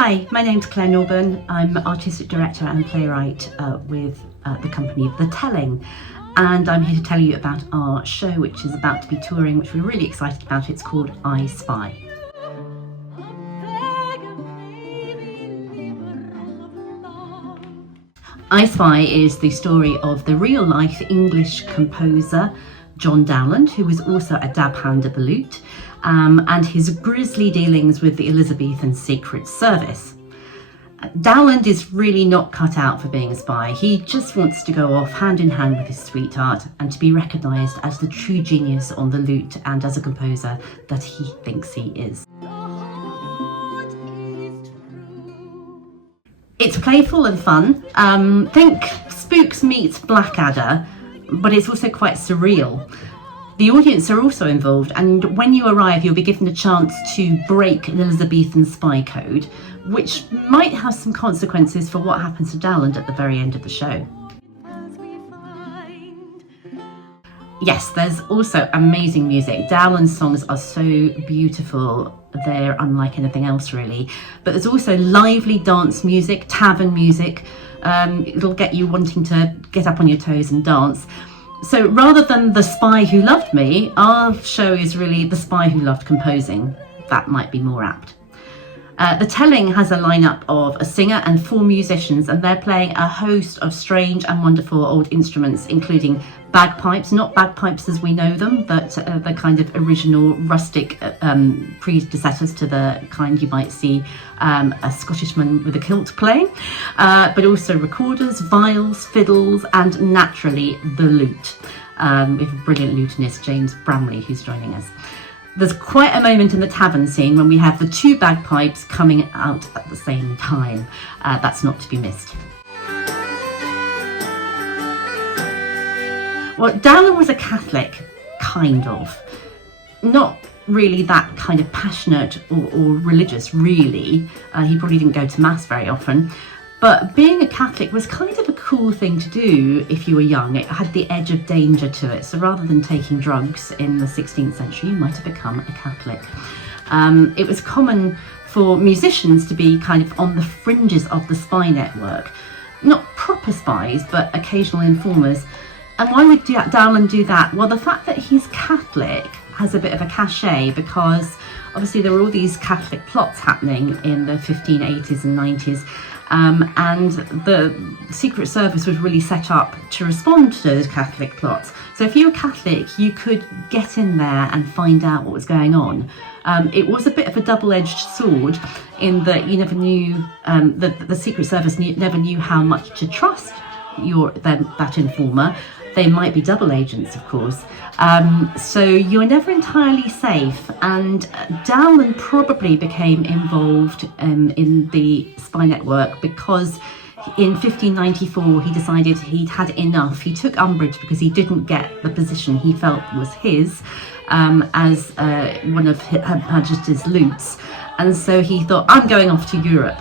Hi, my name's Claire Norburn. I'm Artistic Director and Playwright with the company The Telling, and I'm here to tell you about our show which is about to be touring, which we're really excited about. It's called I Spy. I Spy is the story of the real-life English composer John Dowland, who was also a dab hand at the lute, and his grisly dealings with the Elizabethan Secret Service. Dowland is really not cut out for being a spy. He just wants to go off hand in hand with his sweetheart and to be recognised as the true genius on the lute and as a composer that he thinks he is. It's playful and fun. Think Spooks meets Blackadder, but it's also quite surreal. The audience are also involved, and when you arrive you'll be given a chance to break an Elizabethan spy code, which might have some consequences for what happens to Dowland at the very end of the show. Yes, there's also amazing music. Dowland's songs are so beautiful, they're unlike anything else really. But there's also lively dance music, tavern music. It'll get you wanting to get up on your toes and dance. So rather than The Spy Who Loved Me, our show is really The Spy Who Loved Composing. That might be more apt. The Telling has a lineup of a singer and 4 musicians, and they're playing a host of strange and wonderful old instruments, including bagpipes, not bagpipes as we know them, but the kind of original rustic predecessors to the kind you might see a Scottishman with a kilt playing, but also recorders, viols, fiddles, and naturally the lute, with a brilliant lutenist, James Bramley, who's joining us. There's quite a moment in the tavern scene when we have the 2 bagpipes coming out at the same time. That's not to be missed. Well, Dowland was a Catholic, kind of. Not really that kind of passionate or religious, really. He probably didn't go to Mass very often. But being a Catholic was kind of a cool thing to do if you were young. It had the edge of danger to it. So rather than taking drugs in the 16th century, you might have become a Catholic. It was common for musicians to be kind of on the fringes of the spy network. Not proper spies, but occasional informers. And why would Dowland do that? Well, the fact that he's Catholic has a bit of a cachet, because obviously there were all these Catholic plots happening in the 1580s and 90s. And the Secret Service was really set up to respond to those Catholic plots. So if you were Catholic, you could get in there and find out what was going on. It was a bit of a double-edged sword in that you never knew, the Secret Service never knew how much to trust that informer. They might be double agents, of course. So you're never entirely safe, and Dowland probably became involved in the spy network because in 1594 he decided he'd had enough. He took umbrage because he didn't get the position he felt was his as one of Her Majesty's lutes, and so he thought, I'm going off to Europe.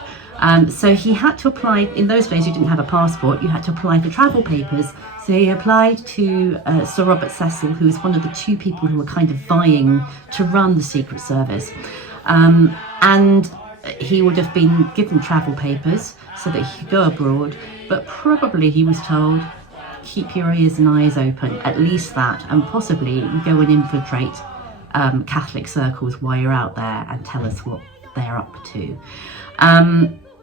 So he had to apply. In those days you didn't have a passport, you had to apply for travel papers. So he applied to Sir Robert Cecil, who was one of the 2 people who were kind of vying to run the Secret Service. And he would have been given travel papers so that he could go abroad, but probably he was told, keep your ears and eyes open, at least that, and possibly go and infiltrate Catholic circles while you're out there and tell us what they're up to.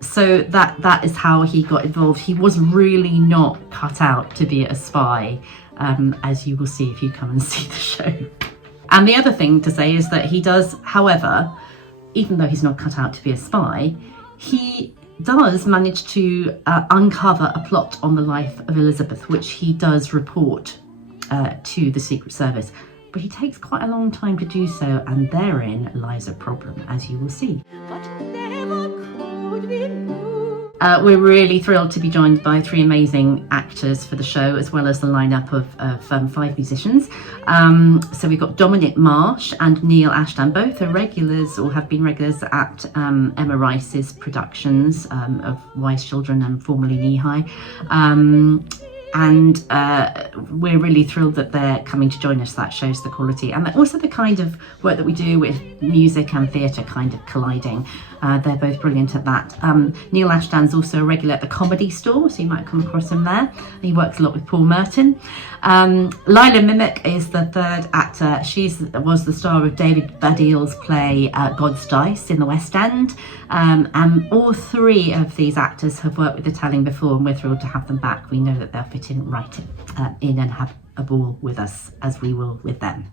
So that is how he got involved. He was really not cut out to be a spy, as you will see if you come and see the show. And the other thing to say is that he does, however, even though he's not cut out to be a spy, he does manage to uncover a plot on the life of Elizabeth, which he does report to the Secret Service. But he takes quite a long time to do so, and therein lies a problem, as you will see. We're really thrilled to be joined by 3 amazing actors for the show, as well as the lineup of 5 musicians. So we've got Dominic Marsh and Neil Ashton. Both are regulars or have been regulars at Emma Rice's productions of Wise Children and formerly Knee High. and we're really thrilled that they're coming to join us. That shows the quality and also the kind of work that we do with music and theatre kind of colliding. They're both brilliant at that. Neil Ashton's also a regular at the Comedy Store, so you might come across him there. He works a lot with Paul Merton. Lila Mimic is the third actor. She was the star of David Baddiel's play God's Dice in the West End. And all three of these actors have worked with Italian before, and we're thrilled to have them back. We know that they'll fit in right in and have a ball with us, as we will with them.